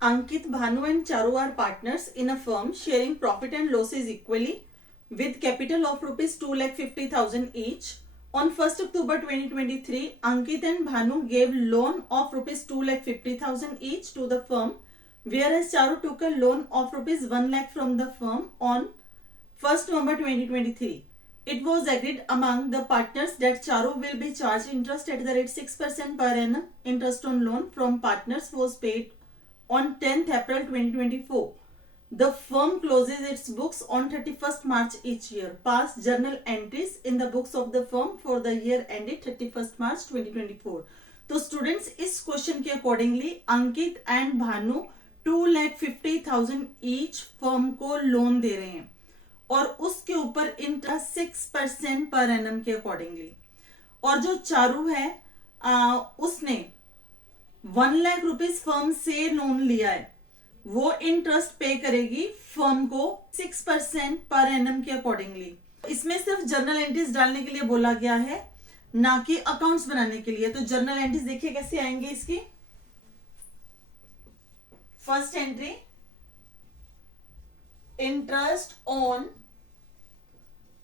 Ankit, Bhanu and Charu are partners in a firm sharing profit and losses equally with capital of rupees 2,50,000 each. On 1st October 2023, Ankit and Bhanu gave loan of rupees 2,50,000 each to the firm, whereas Charu took a loan of rupees 1 lakh from the firm on 1st November 2023. It was agreed among the partners that Charu will be charged interest at the rate 6% per annum. Interest on loan from partners was paid on 10th April 2024. The firm closes its books on 31st March each year. Past journal entries in the books of the firm for the year ended 31st March 2024. तो students इस question के accordingly Ankit and Bhanu 2,50,000 each firm को loan दे रहे हैं और उसके ऊपर interest 6% per annum के अकॉर्डिंगली। और जो चारू है उसने 1 लाख रुपीज फर्म से लोन लिया है, वो इंटरेस्ट पे करेगी फर्म को 6% पर एनम के अकॉर्डिंगली। इसमें सिर्फ जर्नल एंट्रीज डालने के लिए बोला गया है, ना कि अकाउंट्स बनाने के लिए। तो जर्नल एंट्रीज देखिए कैसे आएंगे इसकी। First entry, interest on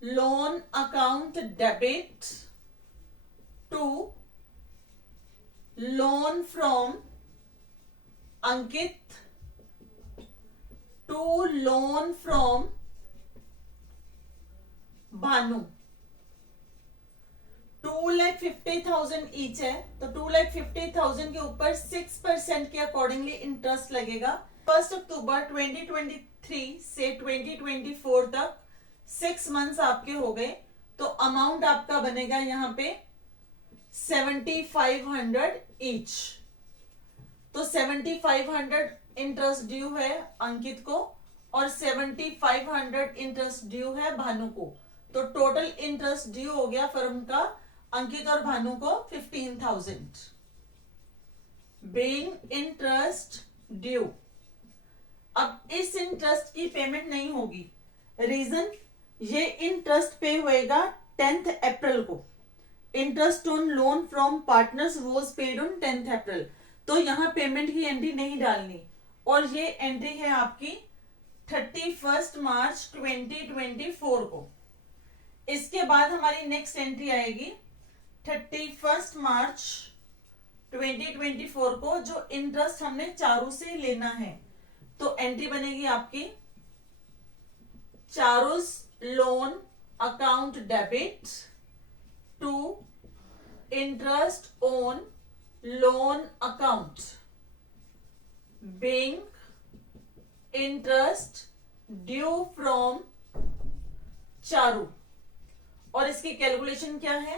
loan account debit to loan from Ankit to loan from Bhanu. 2,50,000 each है, तो 2,50,000 के ऊपर 6% के अकॉर्डिंगली इंटरेस्ट लगेगा। 1 अक्टूबर 2023 से 2024 तक 6 मंथ्स आपके हो गए, तो अमाउंट आपका बनेगा यहाँ पे 7,500 ईच। तो 7,500 इंटरेस्ट ड्यू है अंकित को और 7,500 इंटरेस्ट ड्यू है भानु को। तो टोटल इंटरेस्ट ड्यू हो गया फर्म का अंकित और भानु को 15,000 बीइंग इंटरेस्ट ड्यू। अब इस इंटरेस्ट की पेमेंट नहीं होगी, रीजन ये इंटरेस्ट पे होएगा 10th अप्रैल को। Interest on loan from partners was paid on 10th अप्रैल। तो यहां पेमेंट की एंट्री नहीं डालनी और ये एंट्री है आपकी 31 मार्च 2024 को। इसके बाद हमारी नेक्स्ट एंट्री आएगी 31 मार्च 2024 को, जो इंटरेस्ट हमने चारू से लेना है। तो एंट्री बनेगी आपकी Charu's loan account debit to interest on loan account being interest due from Charu. और इसकी कैलकुलेशन क्या है,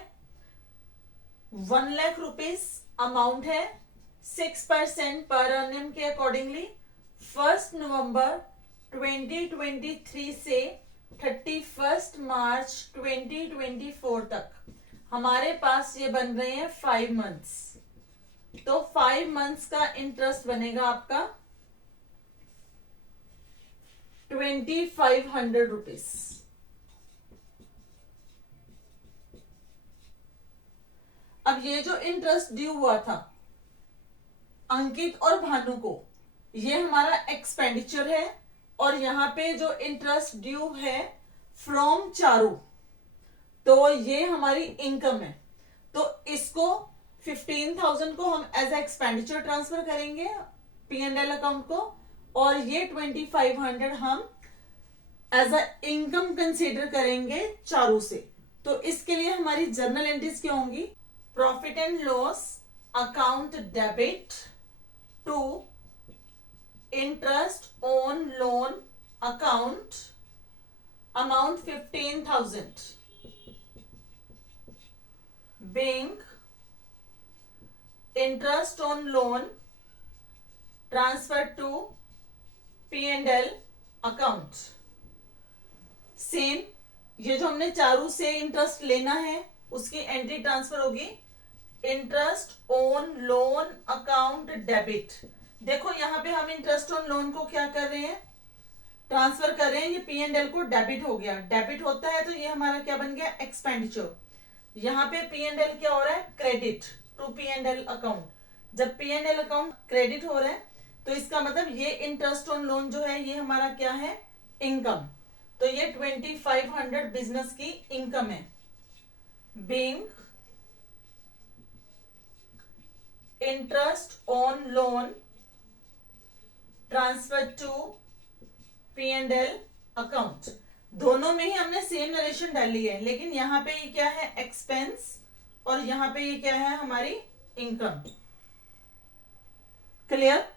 1 लाख रुपीज अमाउंट है, 6% पर एनम के अकॉर्डिंगली 1 नवंबर 2023 से 31 मार्च 2024 तक हमारे पास ये बन रहे हैं 5 मंथ्स। तो 5 मंथ्स का इंटरेस्ट बनेगा आपका 2,500 रुपीज। अब ये जो इंटरेस्ट ड्यू हुआ था अंकित और भानु को, ये हमारा एक्सपेंडिचर है और यहाँ पे जो इंटरेस्ट ड्यू है फ्रॉम चारू, तो ये हमारी इनकम है। तो इसको 15,000 को हम एज ए एक्सपेंडिचर ट्रांसफर करेंगे P&L अकाउंट को, और ये 2,500 हम एज ए इनकम कंसीडर करेंगे चारू से। तो इसके लिए हमारी जर्नल एंट्रीज क्या होंगी, profit and loss account debit to interest on loan account amount 15,000 being interest on loan transferred to P&L account। Same ये जो हमने चारू से इंटरेस्ट लेना है उसकी एंट्री ट्रांसफर होगी interest on loan account debit. देखो यहाँ पे हम इंटरेस्ट ऑन लोन को क्या कर रहे हैं, ट्रांसफर कर रहे हैं। ये P&L को डेबिट हो गया, डेबिट होता है तो ये हमारा क्या बन गया, एक्सपेंडिचर। यहाँ पे P&L क्या हो रहा है, क्रेडिट टू P&L अकाउंट। जब P&L अकाउंट क्रेडिट हो रहा है तो इसका मतलब ये इंटरेस्ट ऑन लोन जो है ये हमारा क्या है, इनकम। तो ये 2500 बिजनेस की इनकम है। Being interest on loan transfer to P&L account. दोनों में ही हमने सेम नरेशन डाली है, लेकिन यहाँ पे ये क्या है, एक्सपेंस, और यहाँ पे ये क्या है, हमारी इनकम। क्लियर?